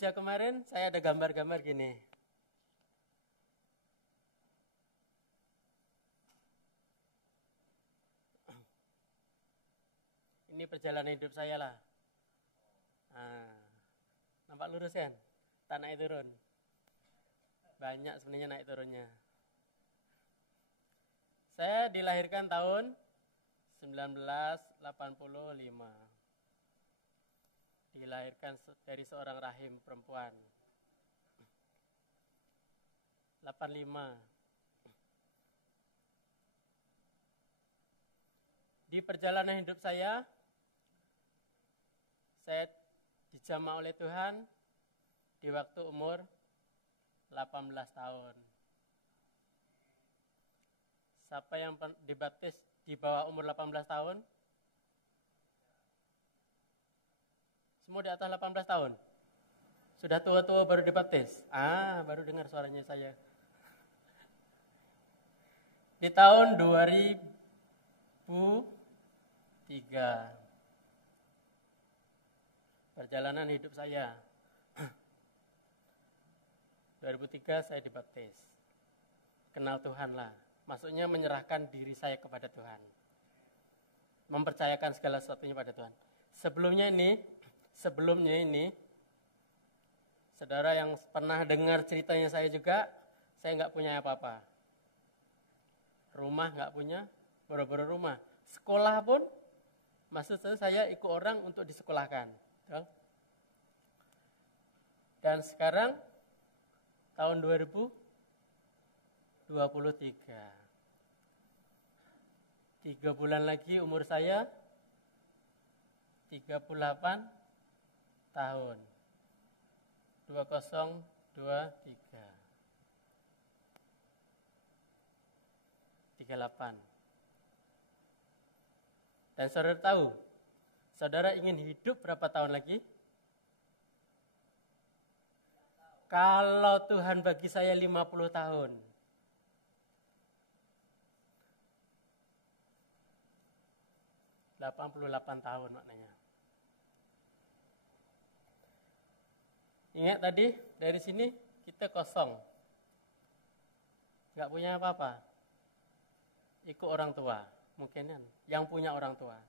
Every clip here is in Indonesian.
gereja kemarin saya ada gambar-gambar gini. Ini perjalanan hidup saya lah. Nah, nampak lurus kan? Tak naik turun. Banyak sebenarnya naik turunnya. Saya dilahirkan tahun 1985. Dilahirkan dari seorang rahim perempuan. 85. Di perjalanan hidup saya dijamah oleh Tuhan di waktu umur 18 tahun. Siapa yang dibaptis di bawah umur 18 tahun? Semua di atas 18 tahun? Sudah tua-tua baru dibaptis? Baru dengar suaranya saya. Di tahun 2003. Perjalanan hidup saya. 2003 saya dibaptis. Kenal Tuhan lah. Maksudnya menyerahkan diri saya kepada Tuhan. Mempercayakan segala sesuatunya pada Tuhan. Sebelumnya ini, saudara yang pernah dengar ceritanya saya juga, saya nggak punya apa-apa. Rumah nggak punya, baru-baru rumah. Sekolah pun, maksud saya ikut orang untuk disekolahkan. Dan sekarang tahun 2023. 3 bulan lagi umur saya 38 tahun. 2023. 38. Dan saudara tahu, saudara ingin hidup berapa tahun lagi? Kalau Tuhan bagi saya 50 tahun. ...88 tahun maknanya. Ingat tadi, dari sini kita kosong. Gak punya apa-apa. Ikut orang tua. Mungkin kan, yang punya orang tua.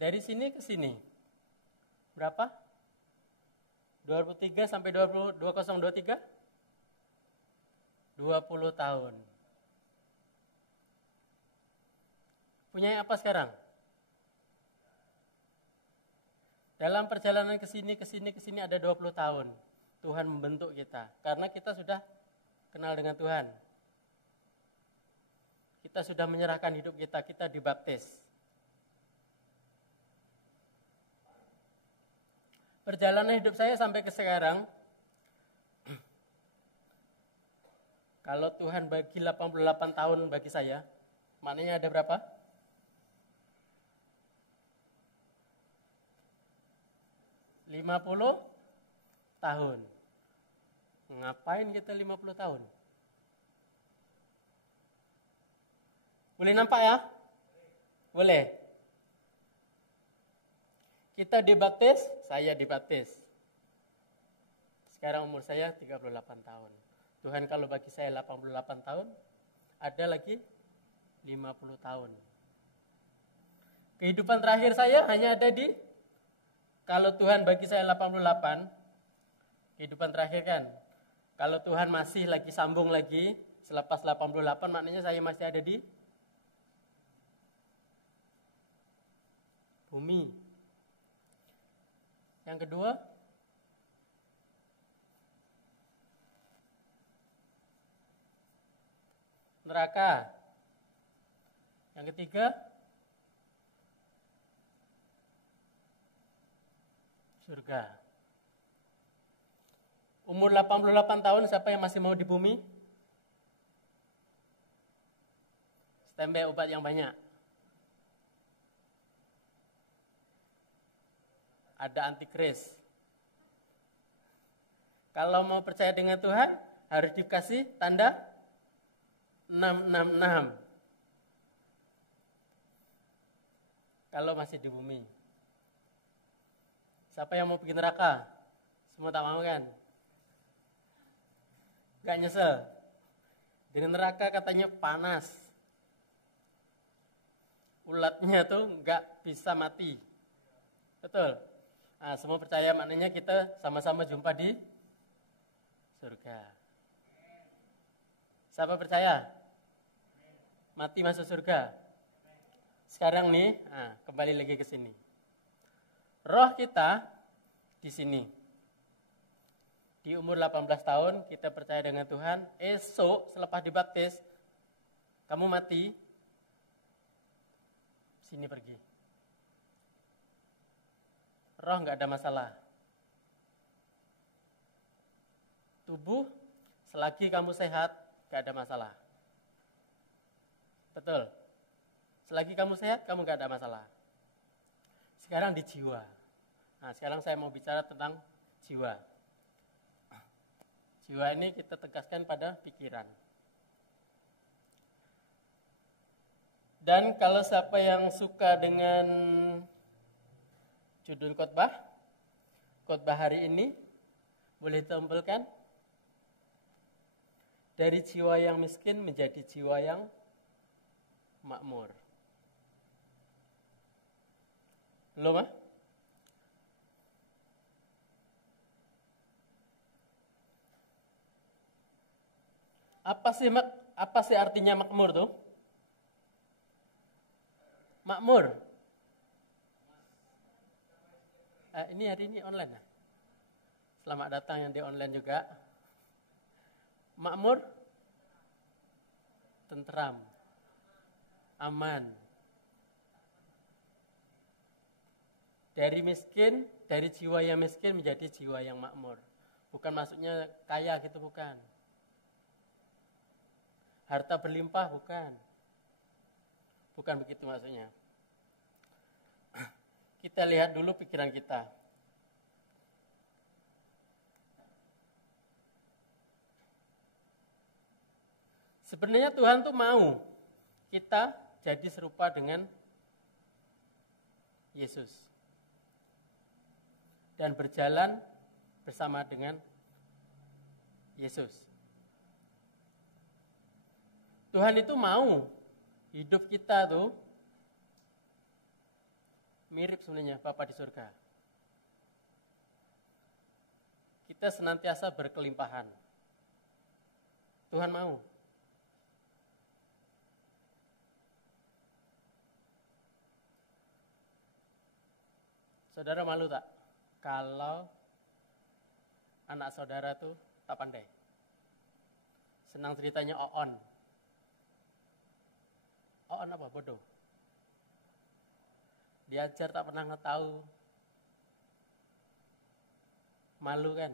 Dari sini ke sini. Berapa? 2003 sampai 2023? 20 tahun. Punya apa sekarang? Dalam perjalanan ke sini ada 20 tahun. Tuhan membentuk kita. Karena kita sudah kenal dengan Tuhan. Kita sudah menyerahkan hidup kita, kita dibaptis. Perjalanan hidup saya sampai ke sekarang, kalau Tuhan bagi 88 tahun bagi saya, maknanya ada berapa? 50 tahun. Ngapain kita 50 tahun? Boleh nampak ya? Boleh. Kita dibaptis, saya dibaptis. Sekarang umur saya 38 tahun. Tuhan kalau bagi saya 88 tahun, ada lagi 50 tahun. Kehidupan terakhir saya hanya ada di, kalau Tuhan bagi saya 88, kehidupan terakhir kan. Kalau Tuhan masih lagi sambung lagi, selepas 88 maknanya saya masih ada di bumi. Yang kedua, neraka. Yang ketiga, surga. Umur 88 tahun, siapa yang masih mau di bumi? Standby obat yang banyak. Ada antikris. Kalau mau percaya dengan Tuhan, harus dikasih tanda 666. Kalau masih di bumi. Siapa yang mau pergi neraka? Semua tak mau kan? Gak nyesel. Di neraka katanya panas. Ulatnya tuh gak bisa mati. Betul? Nah, semua percaya maknanya kita sama-sama jumpa di surga. Siapa percaya? Mati masuk surga. Sekarang nih, kembali lagi ke sini. Roh kita di sini. Di umur 18 tahun kita percaya dengan Tuhan. Esok selepas dibaptis, kamu mati, sini pergi. Roh nggak ada masalah. Tubuh selagi kamu sehat nggak ada masalah. Betul. Selagi kamu sehat kamu nggak ada masalah. Sekarang di jiwa. Nah, sekarang saya mau bicara tentang jiwa. Jiwa ini kita tegaskan pada pikiran. Dan kalau siapa yang suka dengan judul khotbah hari ini, boleh ditampilkan? Dari jiwa yang miskin menjadi jiwa yang makmur. Belum ah? Apa sih artinya makmur tuh? Makmur. Ini hari ini online ya? Selamat datang yang di online juga. Makmur, tentram, aman. Dari miskin, dari jiwa yang miskin menjadi jiwa yang makmur. Bukan maksudnya kaya gitu, bukan. Harta berlimpah, bukan. Bukan begitu maksudnya. Kita lihat dulu pikiran kita. Sebenarnya Tuhan tuh mau kita jadi serupa dengan Yesus. Dan berjalan bersama dengan Yesus. Tuhan itu mau hidup kita tuh mirip sebenarnya Bapa di surga. Kita senantiasa berkelimpahan. Tuhan mau. Saudara malu tak kalau anak saudara tuh tak pandai? Senang ceritanya Oon. Oon apa? Bodoh. Diajar tak pernah ngetahu. Malu kan?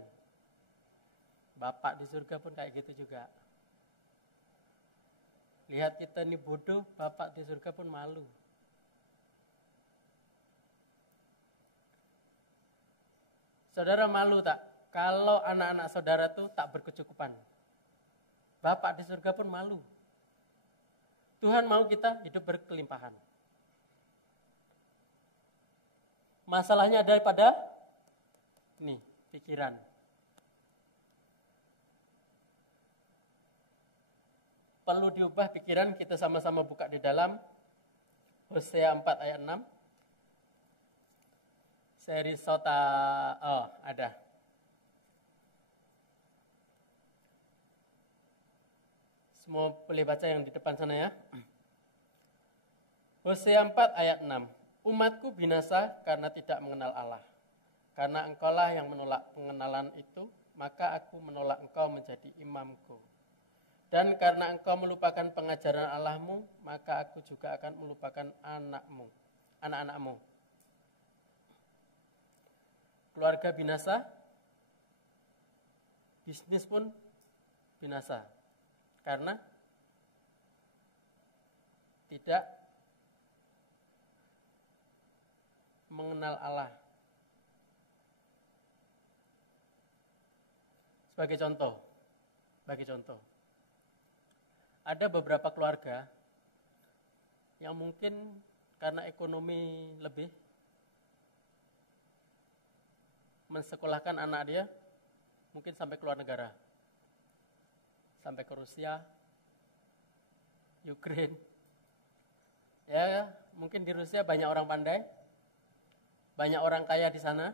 Bapak di surga pun kayak gitu juga. Lihat kita nih bodoh, Bapak di surga pun malu. Saudara malu tak kalau anak-anak saudara tuh tak berkecukupan? Bapak di surga pun malu. Tuhan mau kita hidup berkelimpahan. Masalahnya ada pada nih, pikiran. Perlu diubah pikiran, kita sama-sama buka di dalam Hosea 4 ayat 6. Seri Sota, ada. Semua boleh baca yang di depan sana ya. Hosea 4 ayat 6. Umatku binasa karena tidak mengenal Allah. Karena engkaulah yang menolak pengenalan itu, maka aku menolak engkau menjadi imamku. Dan karena engkau melupakan pengajaran Allahmu, maka aku juga akan melupakan anak-anakmu. Keluarga binasa, bisnis pun binasa. Karena tidak mengenal Allah. Sebagai contoh, ada beberapa keluarga yang mungkin karena ekonomi lebih, mensekolahkan anak dia mungkin sampai ke luar negara. Sampai ke Rusia, Ukraine. Ya, mungkin di Rusia banyak orang pandai, banyak orang kaya di sana.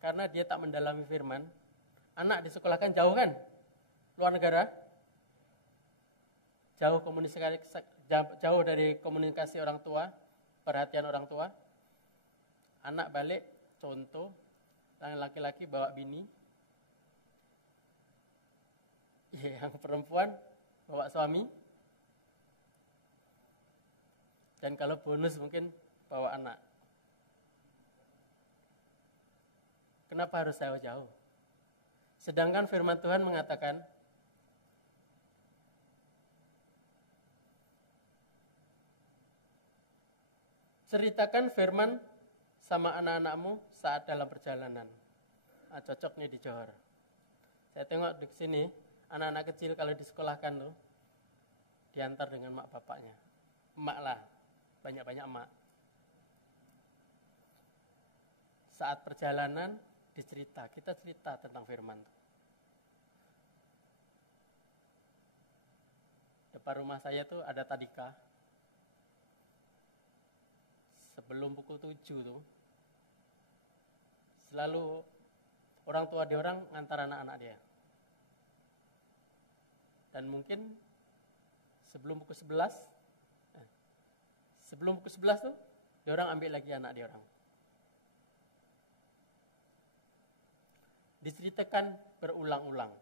Karena dia tak mendalami firman, anak disekolahkan jauh kan? Luar negara. Jauh dari komunikasi orang tua, perhatian orang tua. Anak balik, contoh, laki-laki bawa bini. Yang perempuan bawa suami. Dan kalau bonus mungkin bawa anak. Kenapa harus jauh-jauh? Sedangkan firman Tuhan mengatakan, ceritakan firman sama anak-anakmu saat dalam perjalanan. Nah, cocok nih di Johor. Saya tengok di sini, anak-anak kecil kalau disekolahkan tuh, diantar dengan mak bapaknya. Emak lah, banyak-banyak emak. Saat perjalanan, kita cerita tentang firman. Depan rumah saya tuh ada tadika. Sebelum pukul 7 tuh, selalu orang tua dia orang ngantar anak-anak dia. Dan mungkin sebelum pukul 11 tuh, dia orang ambil lagi anak dia orang. Diceritakan berulang-ulang.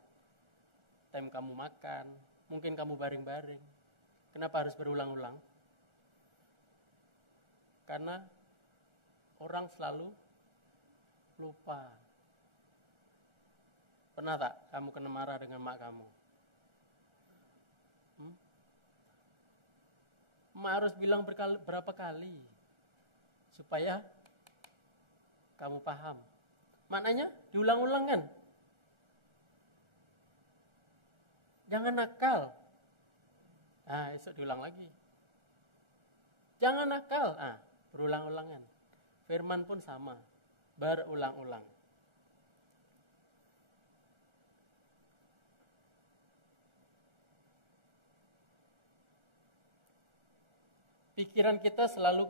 Time kamu makan, mungkin kamu baring-baring. Kenapa harus berulang-ulang? Karena orang selalu lupa. Pernah tak kamu kena marah dengan mak kamu? Mak harus bilang berapa kali supaya kamu paham. Maknanya diulang-ulang kan? Jangan nakal. Esok diulang lagi. Jangan nakal. Berulang-ulangan. Firman pun sama. Berulang-ulang. Pikiran kita selalu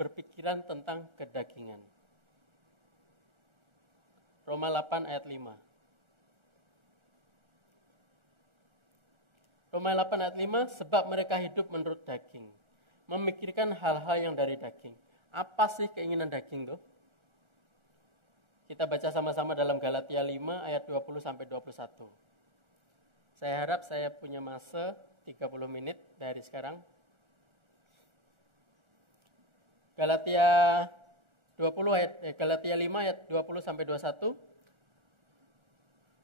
berpikiran tentang kedagingan. Roma 8 ayat 5. Roma 8 ayat 5, sebab mereka hidup menurut daging, memikirkan hal-hal yang dari daging. Apa sih keinginan daging tuh? Kita baca sama-sama dalam Galatia 5 ayat 20 sampai 21. Saya harap saya punya masa 30 menit dari sekarang. Galatia 5 ayat 20 sampai 21.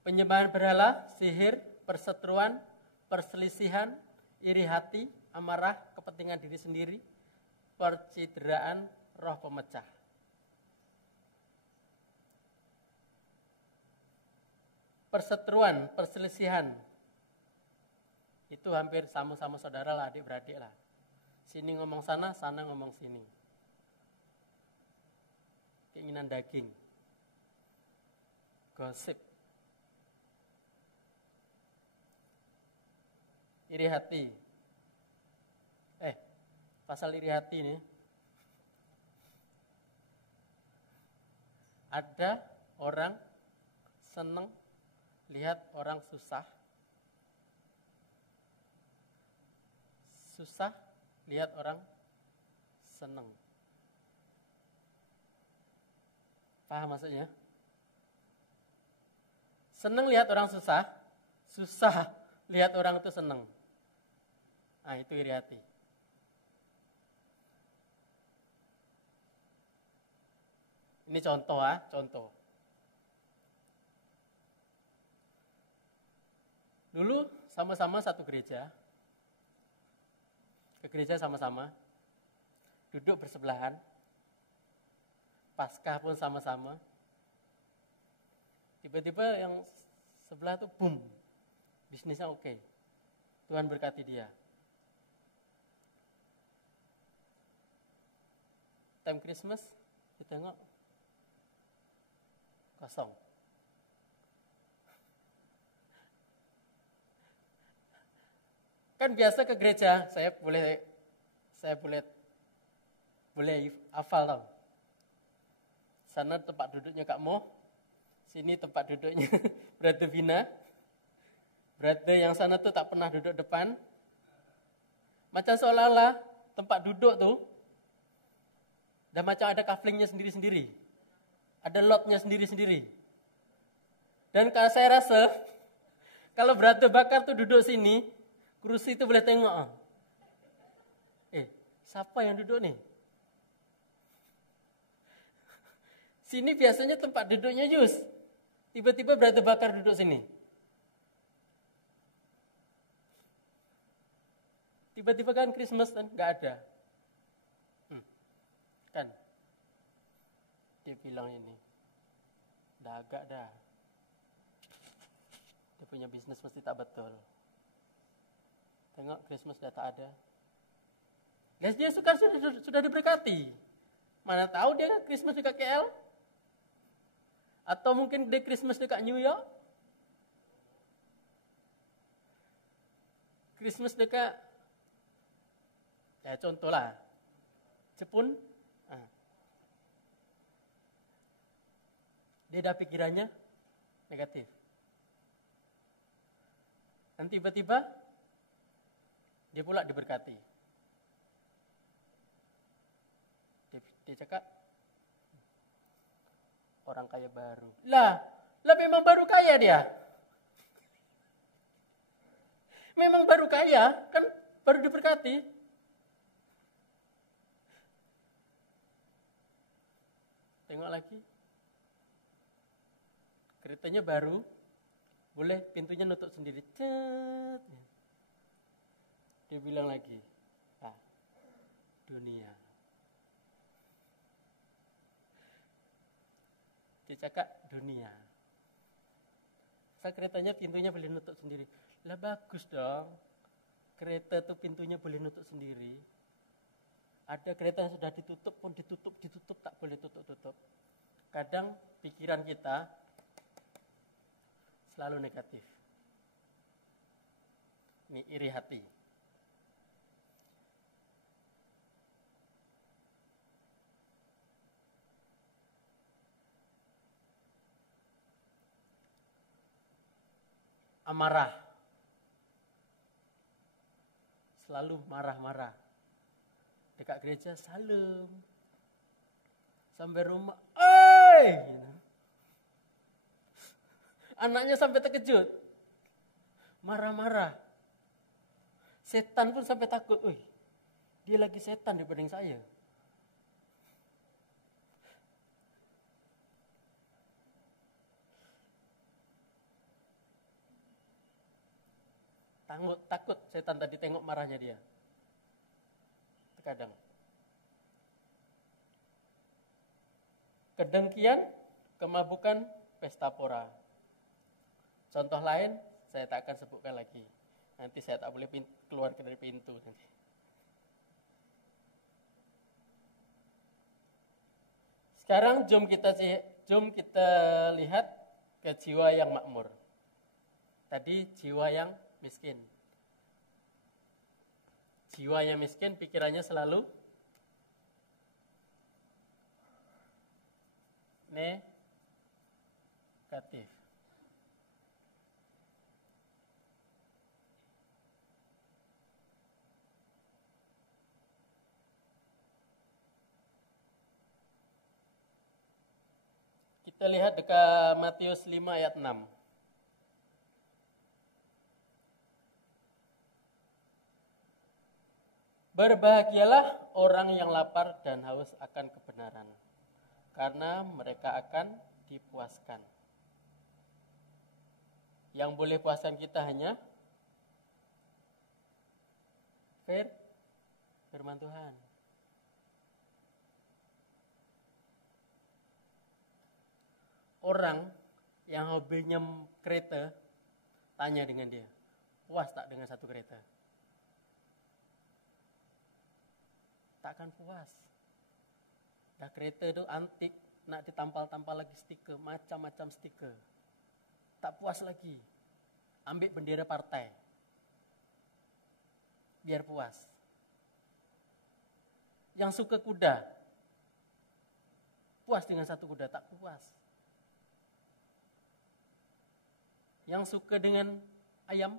Penyembahan berhala, sihir, perseteruan, perselisihan, iri hati, amarah, kepentingan diri sendiri, percideraan, roh pemecah. Perseteruan, perselisihan, itu hampir sama-sama saudara lah, adik-beradik lah. Sini ngomong sana, sana ngomong sini. Keinginan daging, gosip, iri hati. Pasal iri hati nih, ada orang seneng lihat orang susah lihat orang seneng. Paham maksudnya? Seneng lihat orang susah lihat orang itu seneng. Itu iri hati. Ini contoh. Dulu sama-sama satu gereja. Ke gereja sama-sama. Duduk bersebelahan. Paskah pun sama-sama. Tiba-tiba yang sebelah tuh boom. Bisnisnya oke. Tuhan berkati dia. time Christmas ditengok kosong. Kan biasa ke gereja, saya boleh hafal tau. Sana tempat duduknya Kak Mo, sini tempat duduknya Brother Vina. Brother yang sana tuh tak pernah duduk depan. Macam seolah-olah tempat duduk tuh, dan macam ada kaflingnya sendiri-sendiri. Ada lotnya sendiri-sendiri. Dan kalau saya rasa, kalau Brother Bakar tuh duduk sini, kursi itu boleh tengok. Siapa yang duduk nih? Sini biasanya tempat duduknya Yus. Tiba-tiba Brother Bakar duduk sini. Tiba-tiba kan Christmas kan nggak ada. Kan. Dia bilang ini. Dah agak dah. Dia punya bisnis mesti tak betul. Tengok Christmas dah tak ada. Dan dia sudah diberkati. Mana tahu dia Christmas dekat KL? Atau mungkin dia Christmas dekat New York? Christmas dekat, ya contohlah, Jepun. Dia dah pikirannya negatif. Dan tiba-tiba, dia pula diberkati. Dia cakap, orang kaya baru. Lah memang baru kaya dia. Memang baru kaya, kan baru diberkati. Tengok lagi. Keretanya baru, boleh pintunya nutup sendiri. Cet. Dia bilang lagi, dunia. Dia cakap dunia. Keretanya pintunya boleh nutup sendiri. Lah bagus dong. Kereta tuh pintunya boleh nutup sendiri. Ada kereta yang sudah ditutup pun ditutup tak boleh tutup. Kadang pikiran kita selalu negatif. Ini iri hati. Amarah. Selalu marah-marah. Dekat gereja salam. Sampai rumah, anaknya sampai terkejut. Marah-marah. Setan pun sampai takut. Dia lagi setan dibanding saya. Takut setan tadi tengok marahnya dia. Terkadang. Kedengkian, kemabukan, pesta pora. Contoh lain, saya tak akan sebutkan lagi. Nanti saya tak boleh keluar dari pintu. Sekarang jom kita lihat ke jiwa yang makmur. Tadi jiwa yang miskin. Jiwa yang miskin pikirannya selalu negatif. Kita lihat dekat Matius 5 ayat 6. Berbahagialah orang yang lapar dan haus akan kebenaran, karena mereka akan dipuaskan. Yang boleh puaskan kita hanya firman Tuhan. Orang yang hobinya kereta, tanya dengan dia, puas tak dengan satu kereta? Takkan puas. Dah kereta itu antik, nak ditampal-tampal lagi stiker, macam-macam stiker. Tak puas lagi. Ambil bendera partai. Biar puas. Yang suka kuda. Puas dengan satu kuda, tak puas. Yang suka dengan ayam.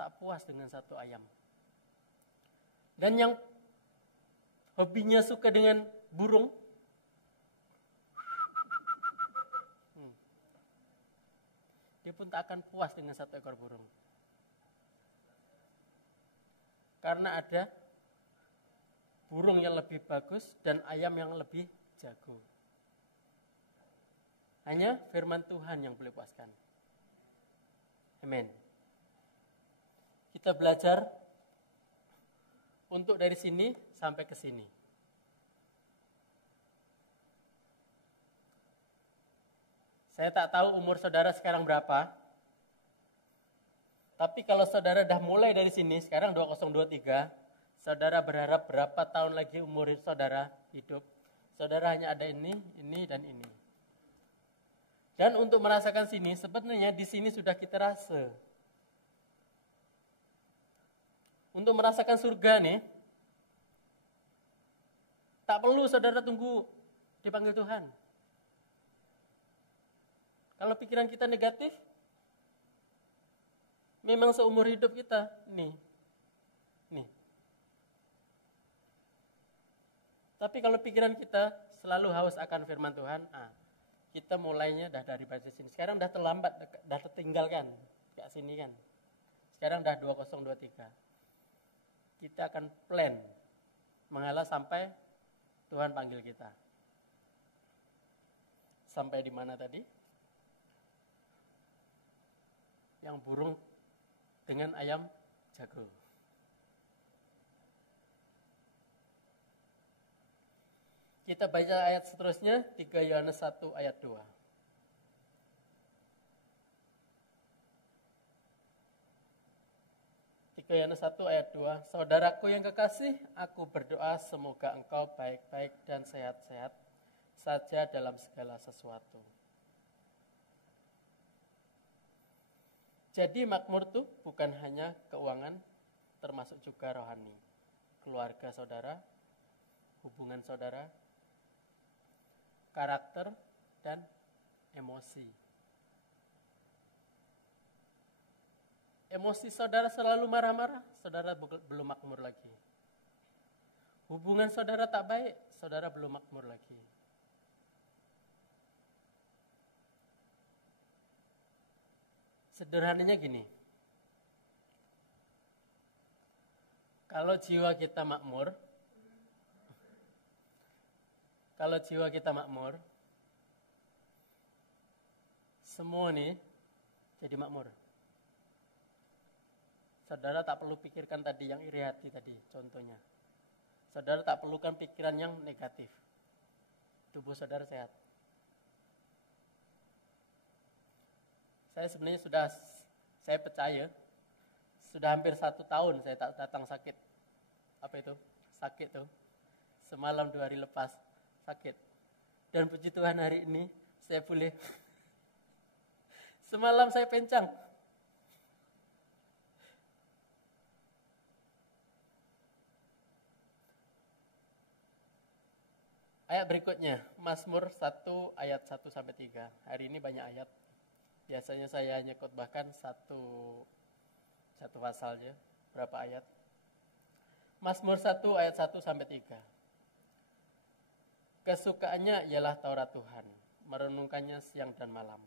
Tak puas dengan satu ayam. Dan yang hobinya suka dengan burung, dia pun tak akan puas dengan satu ekor burung. Karena ada burung yang lebih bagus dan ayam yang lebih jago. Hanya firman Tuhan yang boleh puaskan. Amin. Kita belajar untuk dari sini sampai ke sini. Saya tak tahu umur saudara sekarang berapa. Tapi kalau saudara dah mulai dari sini, sekarang 2023, saudara berharap berapa tahun lagi umur saudara hidup. Saudara hanya ada ini, dan ini. Dan untuk merasakan sini, sebenarnya di sini sudah kita rasa. Untuk merasakan surga nih, tak perlu saudara tunggu dipanggil Tuhan. Kalau pikiran kita negatif, memang seumur hidup kita, nih. Tapi kalau pikiran kita selalu haus akan firman Tuhan, kita mulainya dah dari baca sini. Sekarang dah terlambat, dah tertinggalkan, kayak sini kan. Sekarang dah 2023. Kita akan plan mengalah sampai Tuhan panggil kita. Sampai di mana tadi? Yang burung dengan ayam jago. Kita baca ayat seterusnya, 3 Yohanes 1 ayat 2. Yohanes 1 ayat 2, saudaraku yang kekasih, aku berdoa semoga engkau baik-baik dan sehat-sehat saja dalam segala sesuatu. Jadi makmur itu bukan hanya keuangan, termasuk juga rohani. Keluarga saudara, hubungan saudara, karakter, dan emosi. Emosi saudara selalu marah-marah, saudara belum makmur lagi. Hubungan saudara tak baik, saudara belum makmur lagi. Sederhananya gini, kalau jiwa kita makmur, semua nih jadi makmur. Saudara tak perlu pikirkan tadi yang iri hati tadi, contohnya. Saudara tak perlukan pikiran yang negatif. Tubuh saudara sehat. Saya percaya, sudah hampir 1 tahun saya tak datang sakit. Apa itu? Sakit tuh. Semalam 2 hari lepas, sakit. Dan puji Tuhan hari ini, saya boleh. Semalam saya pencang. Ayat berikutnya, Mazmur 1 ayat 1 sampai 3. Hari ini banyak ayat. Biasanya saya hanya khotbahkan satu pasalnya, berapa ayat. Mazmur 1 ayat 1 sampai 3. Kesukaannya ialah Taurat Tuhan, merenungkannya siang dan malam.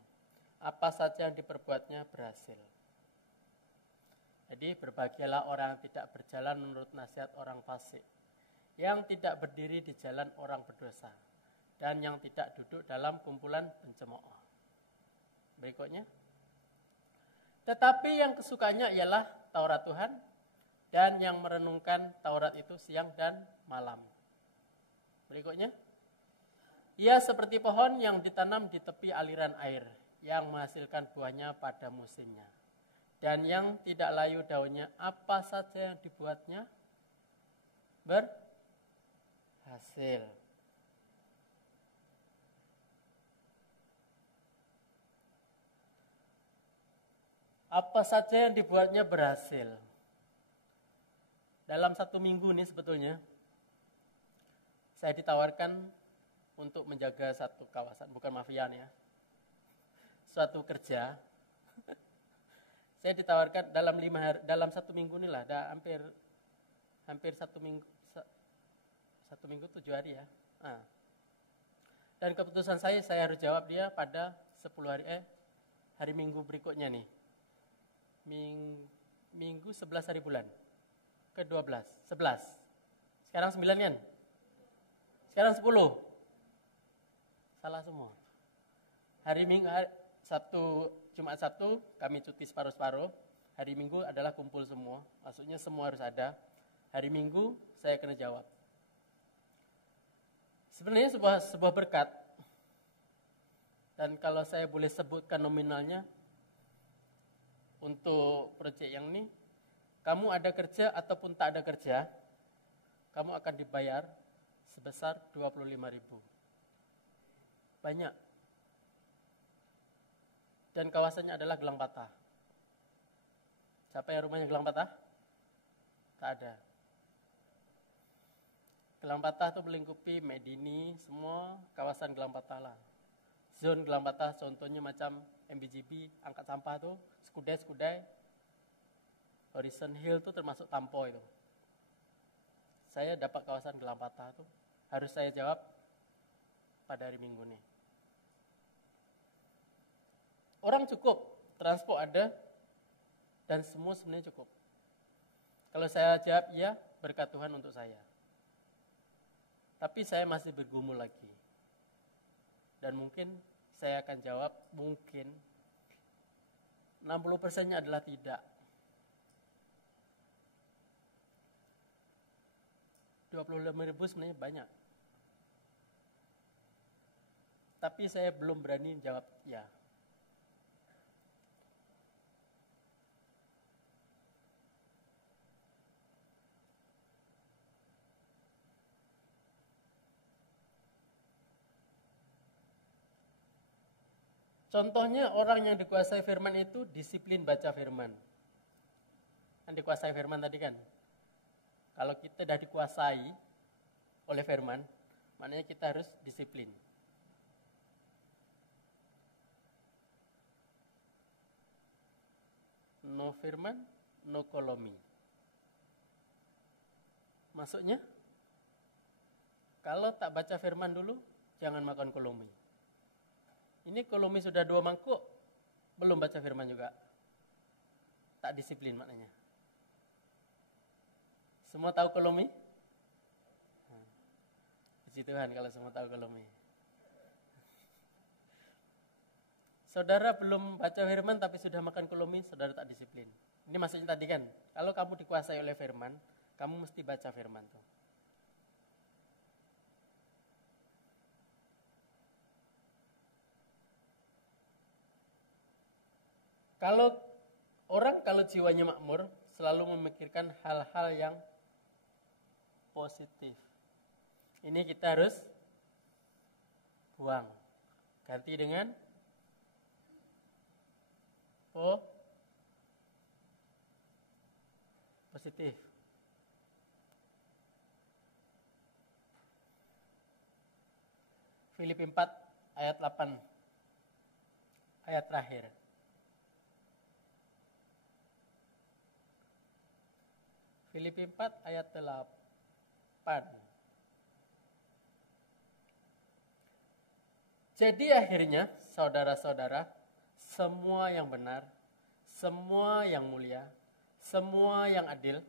Apa saja yang diperbuatnya berhasil. Jadi berbahagialah orang yang tidak berjalan menurut nasihat orang fasik, yang tidak berdiri di jalan orang berdosa, dan yang tidak duduk dalam kumpulan pencemooh. Berikutnya. Tetapi yang kesukaannya ialah Taurat Tuhan, dan yang merenungkan Taurat itu siang dan malam. Berikutnya. Ia seperti pohon yang ditanam di tepi aliran air, yang menghasilkan buahnya pada musimnya. Dan yang tidak layu daunnya, apa saja yang dibuatnya berhasil. Apa saja yang dibuatnya berhasil. Dalam 1 minggu nih sebetulnya, saya ditawarkan untuk menjaga satu kawasan, bukan mafia nih ya, suatu kerja. Saya ditawarkan dalam 5 hari, dalam 1 minggu nih lah, hampir 1 minggu, 1 minggu 7 hari ya. Nah. Dan keputusan saya harus jawab dia pada 10 hari, hari Minggu berikutnya nih. Minggu 11 hari bulan ke-12, 11. Sekarang 9 kan? Sekarang 10. Salah semua. Hari Minggu, Jumat 1 kami cuti separuh-separuh. Hari Minggu adalah kumpul semua. Maksudnya semua harus ada. Hari Minggu saya kena jawab. Sebenarnya sebuah berkat. Dan kalau saya boleh sebutkan nominalnya untuk proyek yang ini, kamu ada kerja ataupun tak ada kerja, kamu akan dibayar sebesar 25.000. Banyak. Dan kawasannya adalah Gelang Patah. Siapa yang rumahnya Gelang Patah? Tak ada. Gelang Patah itu melingkupi Medini, semua kawasan Gelang Patah lah. Zone Gelang Patah contohnya macam MBGB, angkat sampah tuh, Skudai, Horizon Hill itu termasuk Tampo itu. Saya dapat kawasan Gelang Patah itu, harus saya jawab pada hari Minggu nih. Orang cukup, transport ada, dan semua sebenarnya cukup. Kalau saya jawab iya, berkat Tuhan untuk saya. Tapi saya masih bergumul lagi. Dan mungkin saya akan jawab, mungkin 60%-nya adalah tidak. 25.000 sebenarnya banyak. Tapi saya belum berani jawab ya. Contohnya orang yang dikuasai firman itu disiplin baca firman. Kan dikuasai firman tadi kan. Kalau kita sudah dikuasai oleh firman, maknanya kita harus disiplin. No firman, no kolomi. Maksudnya, kalau tak baca firman dulu, jangan makan kolomi. Ini kolomi sudah 2 mangkuk, belum baca firman juga. Tak disiplin maknanya. Semua tahu kolomi? Puji Tuhan kalau semua tahu kolomi. Saudara belum baca firman tapi sudah makan kolomi, saudara tak disiplin. Ini maksudnya tadi kan, kalau kamu dikuasai oleh firman, kamu mesti baca firman tuh. Kalau jiwanya makmur, selalu memikirkan hal-hal yang positif. Ini kita harus buang. Ganti dengan positif. Filipi 4 ayat 8. Ayat terakhir. Filipi 4 ayat 8. Jadi akhirnya, saudara-saudara, semua yang benar, semua yang mulia, semua yang adil,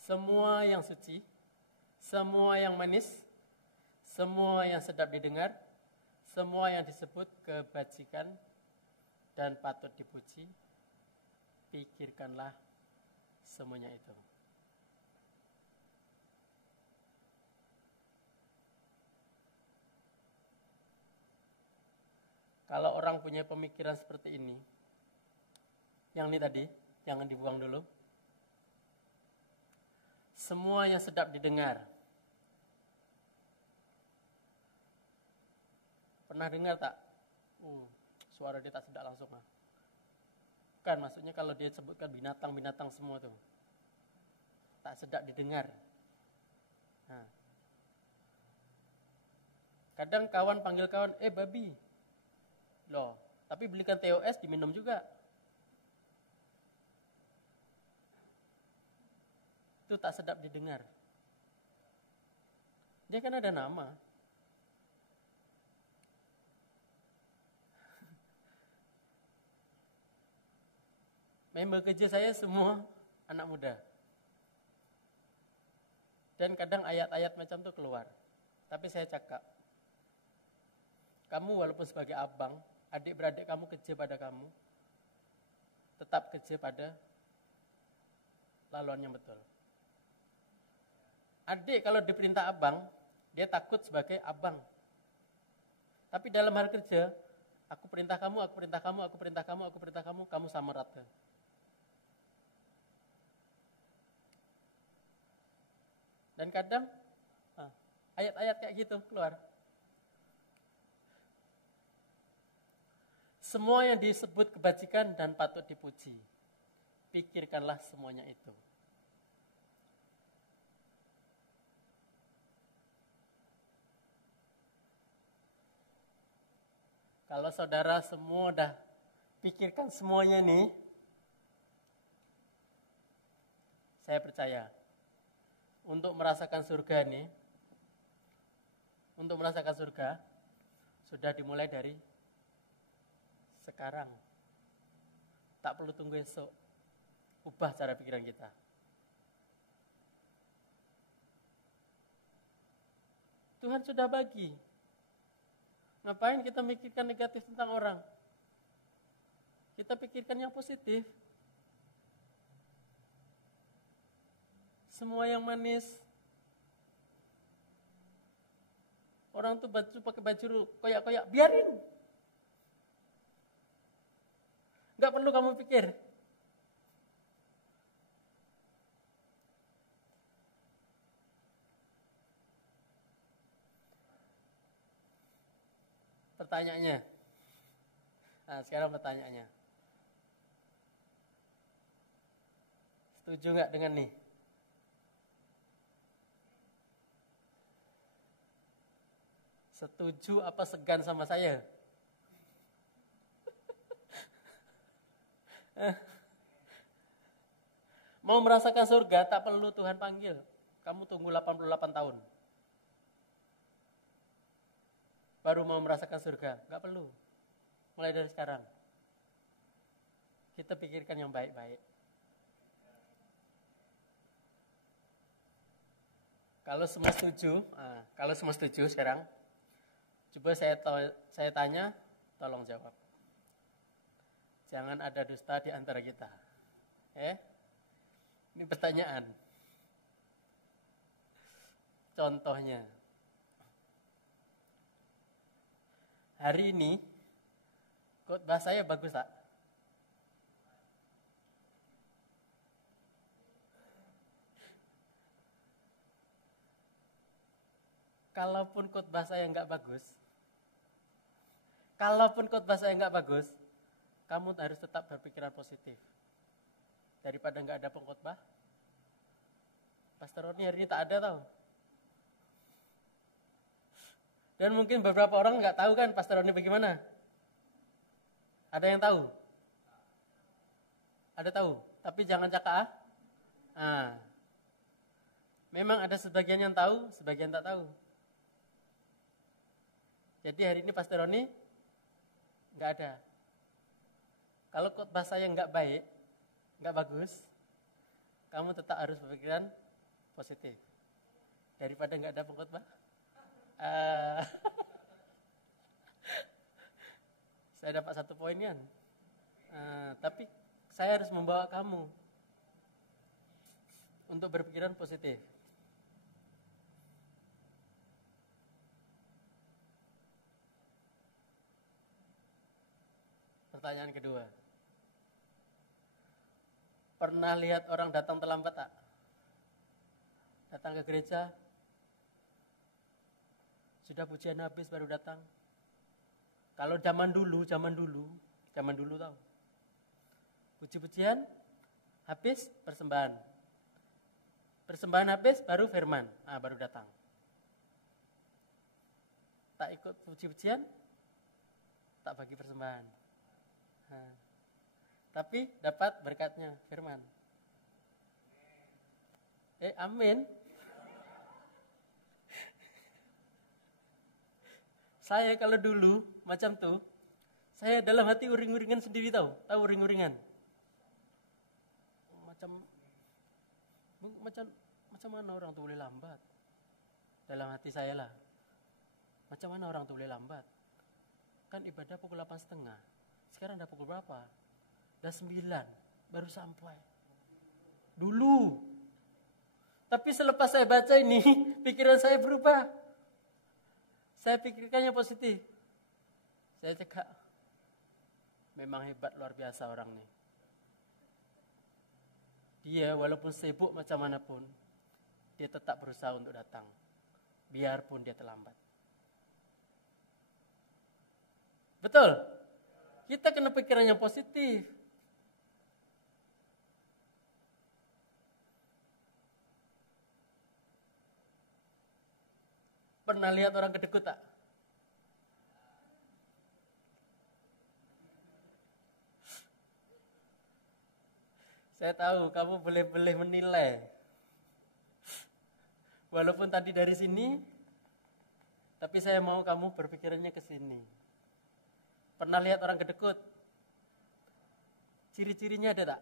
semua yang suci, semua yang manis, semua yang sedap didengar, semua yang disebut kebajikan dan patut dipuji, pikirkanlah semuanya itu. Kalau orang punya pemikiran seperti ini, yang ini tadi, Jangan dibuang dulu. Semua yang sedap didengar. Pernah dengar tak? Suara dia tak sedap langsung. Bukan, maksudnya kalau dia sebutkan binatang-binatang semua tuh. Tak sedap didengar. Nah. Kadang kawan panggil kawan, babi. Loh, tapi belikan TOS diminum juga. Itu tak sedap didengar. Dia kan ada nama. Member kerja saya semua anak muda. Dan kadang ayat-ayat macam itu keluar. Tapi saya cakap, kamu walaupun sebagai abang, adik-beradik kamu kerja pada kamu, tetap kerja pada laluan yang betul. Adik kalau diperintah abang, dia takut sebagai abang. Tapi dalam hal kerja, aku perintah kamu, aku perintah kamu, aku perintah kamu, aku perintah kamu, kamu sama rata. Dan kadang ayat-ayat kayak gitu keluar. Semua yang disebut kebajikan dan patut dipuji, pikirkanlah semuanya itu. Kalau saudara semua udah pikirkan semuanya nih, saya percaya untuk merasakan surga nih, untuk merasakan surga sudah dimulai dari sekarang. Tak perlu tunggu esok. Ubah cara pikiran kita. Tuhan sudah bagi. Ngapain kita mikirkan negatif tentang orang? Kita pikirkan yang positif. Semua yang manis. Orang tuh pakai baju koyak-koyak, biarin. Gak perlu kamu pikir. Pertanyaannya. Nah, sekarang pertanyaannya. Setuju gak dengan nih? Setuju apa segan sama saya? Mau merasakan surga tak perlu Tuhan panggil. Kamu tunggu 88 tahun. Baru mau merasakan surga. Gak perlu. Mulai dari sekarang. Kita pikirkan yang baik-baik. Kalau semua setuju sekarang, coba saya tanya, tolong jawab. Jangan ada dusta di antara kita. Ini pertanyaan. Contohnya, hari ini khotbah saya bagus tak? Kalaupun khotbah saya nggak bagus, kamu harus tetap berpikiran positif. Daripada nggak ada pengkhotbah, Pastor Roni hari ini tak ada tahu. Dan mungkin beberapa orang nggak tahu kan Pastor Roni bagaimana? Ada yang tahu? Ada tahu, tapi jangan cakap. Memang ada sebagian yang tahu, sebagian tak tahu. Jadi hari ini Pastor Roni nggak ada. Kalau khotbah saya nggak baik, nggak bagus, kamu tetap harus berpikiran positif. Daripada nggak ada pengkhotbah. Saya dapat 1 poin kan. Tapi saya harus membawa kamu untuk berpikiran positif. Pertanyaan kedua. Pernah lihat orang datang terlambat tak? Datang ke gereja, sudah pujian habis baru datang. Kalau zaman dulu tahu. Puji-pujian habis persembahan. Persembahan habis baru firman, baru datang. Tak ikut puji-pujian, tak bagi persembahan. Tapi dapat berkatnya firman. Amin. Saya kalau dulu macam tuh, saya dalam hati uring-uringan sendiri tahu uring-uringan. Macam mana orang tuh boleh lambat? Dalam hati saya lah. Macam mana orang tuh boleh lambat? Kan ibadah pukul 8.30. Sekarang udah pukul berapa? Udah 9, baru sampai. Dulu. Tapi selepas saya baca ini, pikiran saya berubah. Saya pikirkannya positif. Saya cakap, memang hebat luar biasa orang nih. Dia walaupun sibuk macam manapun, dia tetap berusaha untuk datang. Biarpun dia terlambat. Betul? Kita kena pikiran yang positif. Pernah lihat orang kedekut tak? Saya tahu kamu boleh menilai. Walaupun tadi dari sini, tapi saya mau kamu berpikirannya ke sini. Pernah lihat orang kedekut? Ciri-cirinya ada tak?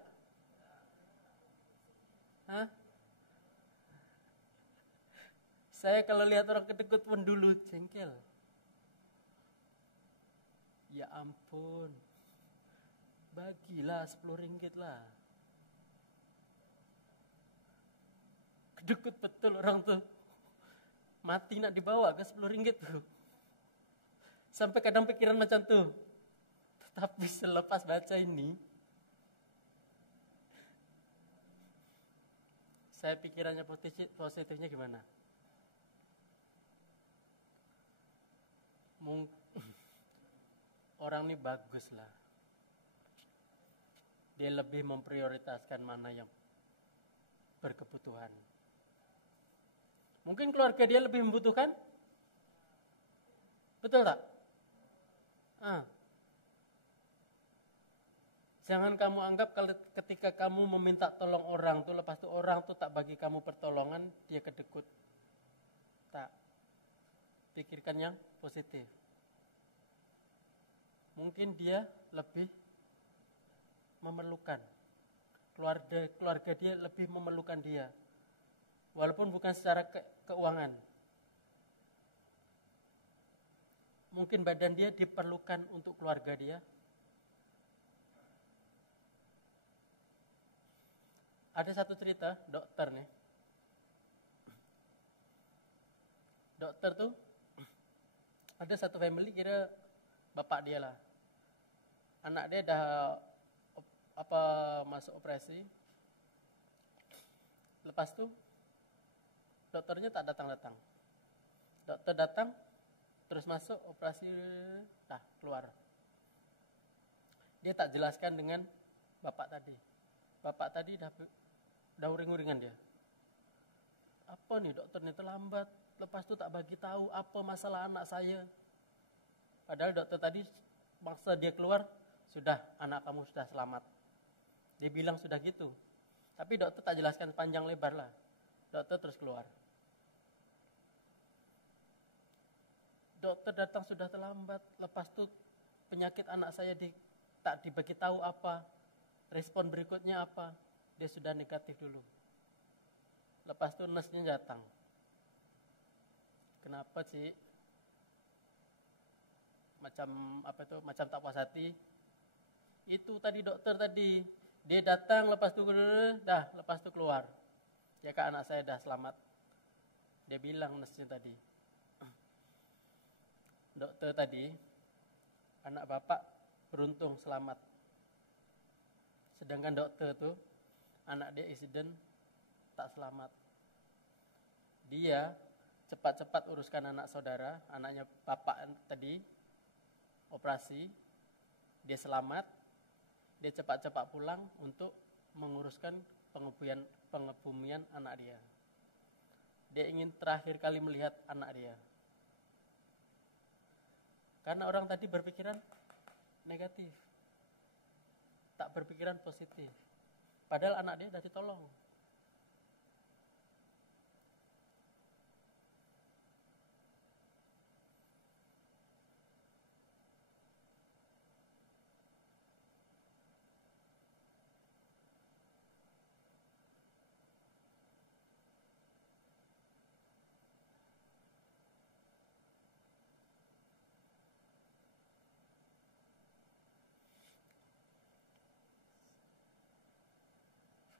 Saya kalau lihat orang kedekut pun dulu jengkel. Ya ampun, bagilah 10 ringgit lah. Kedekut betul orang tuh. Mati nak dibawa ke 10 ringgit tuh. Sampai kadang pikiran macam tuh. Tapi selepas baca ini, saya pikirannya positifnya gimana? Orang ini bagus lah. Dia lebih memprioritaskan mana yang berkebutuhan. Mungkin keluarga dia lebih membutuhkan? Betul tak? Jangan kamu anggap kalau ketika kamu meminta tolong orang tuh, lepas itu orang tuh tak bagi kamu pertolongan, dia kedekut. Tak. Pikirkan yang positif. Mungkin dia lebih memerlukan. Keluarga dia lebih memerlukan dia. Walaupun bukan secara keuangan. Mungkin badan dia diperlukan untuk keluarga dia. Ada satu cerita, dokter nih. Dokter tuh, ada satu family kira bapak dia lah. Anak dia dah masuk operasi. Lepas tuh dokternya tak datang-datang. Dokter datang, terus masuk operasi, keluar. Dia tak jelaskan dengan bapak tadi. Bapak tadi dah uring-uringan dia. Apa nih dokter ini terlambat? Lepas itu tak bagi tahu apa masalah anak saya. Padahal dokter tadi maksa dia keluar, sudah anak kamu sudah selamat. Dia bilang sudah gitu. Tapi dokter tak jelaskan panjang lebar lah. Dokter terus keluar. Dokter datang sudah terlambat. Lepas itu penyakit anak saya tak dibagi tahu apa. Respon berikutnya apa? Dia sudah negatif dulu. Lepas itu nurse-nya datang. Kenapa sih? Macam tak puas hati. Itu tadi dokter tadi. Dia datang lepas itu keluar. Ya kak, anak saya dah selamat. Dia bilang nurse-nya tadi. Dokter tadi, anak bapak beruntung selamat. Sedangkan dokter tuh anak dia insiden tak selamat. Dia cepat-cepat uruskan anak saudara, anaknya bapak tadi, operasi, dia selamat, dia cepat-cepat pulang untuk menguruskan pengebumian anak dia. Dia ingin terakhir kali melihat anak dia. Karena orang tadi berpikiran negatif, tak berpikiran positif. Padahal anak dia sudah ditolong.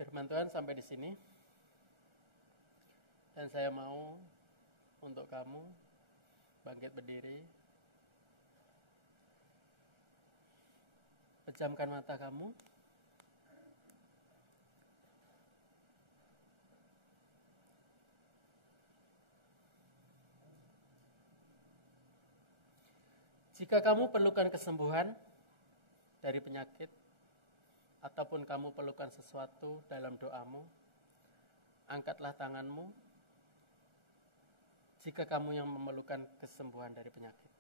Firman Tuhan sampai di sini. Dan saya mau untuk kamu bangkit berdiri. Pejamkan mata kamu. Jika kamu perlukan kesembuhan dari penyakit, ataupun kamu perlukan sesuatu dalam doamu, angkatlah tanganmu. Jika kamu yang memerlukan kesembuhan dari penyakit,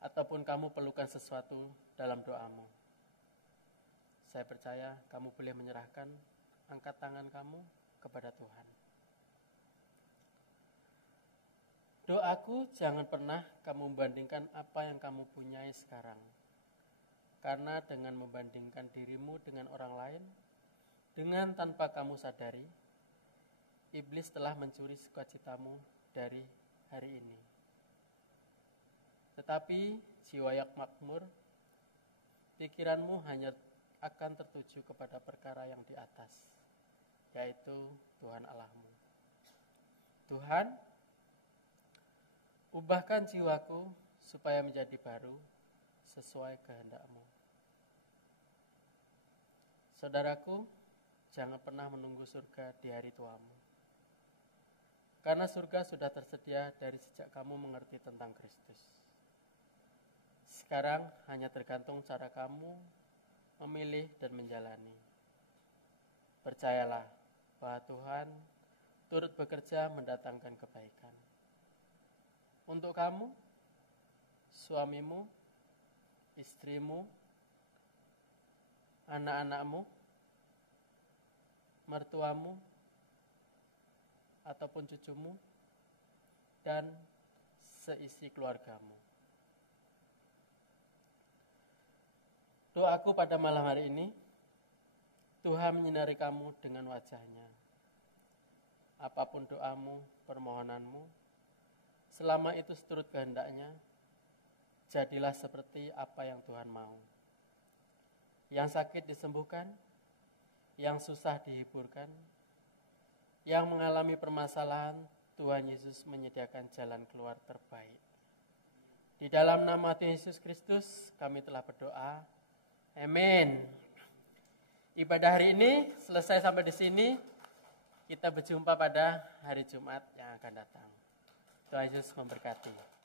ataupun kamu perlukan sesuatu dalam doamu, saya percaya kamu boleh menyerahkan angkat tangan kamu kepada Tuhan. Doaku, jangan pernah kamu membandingkan apa yang kamu punyai sekarang. Karena dengan membandingkan dirimu dengan orang lain, dengan tanpa kamu sadari, iblis telah mencuri sukacitamu dari hari ini. Tetapi jiwa yang makmur, pikiranmu hanya akan tertuju kepada perkara yang di atas, yaitu Tuhan Allahmu. Tuhan, ubahkan jiwaku supaya menjadi baru sesuai kehendak-Mu. Saudaraku, jangan pernah menunggu surga di hari tuamu. Karena surga sudah tersedia dari sejak kamu mengerti tentang Kristus. Sekarang hanya tergantung cara kamu memilih dan menjalani. Percayalah bahwa Tuhan turut bekerja mendatangkan kebaikan. Untuk kamu, suamimu, istrimu, anak-anakmu, mertuamu, ataupun cucumu, dan seisi keluargamu. Doaku pada malam hari ini, Tuhan menyinari kamu dengan wajah-Nya. Apapun doamu, permohonanmu, selama itu seturut kehendak-Nya, jadilah seperti apa yang Tuhan mau. Yang sakit disembuhkan, yang susah dihiburkan, yang mengalami permasalahan, Tuhan Yesus menyediakan jalan keluar terbaik. Di dalam nama Tuhan Yesus Kristus, kami telah berdoa. Amin. Ibadah hari ini selesai sampai di sini. Kita berjumpa pada hari Jumat yang akan datang. Tuhan Yesus memberkati.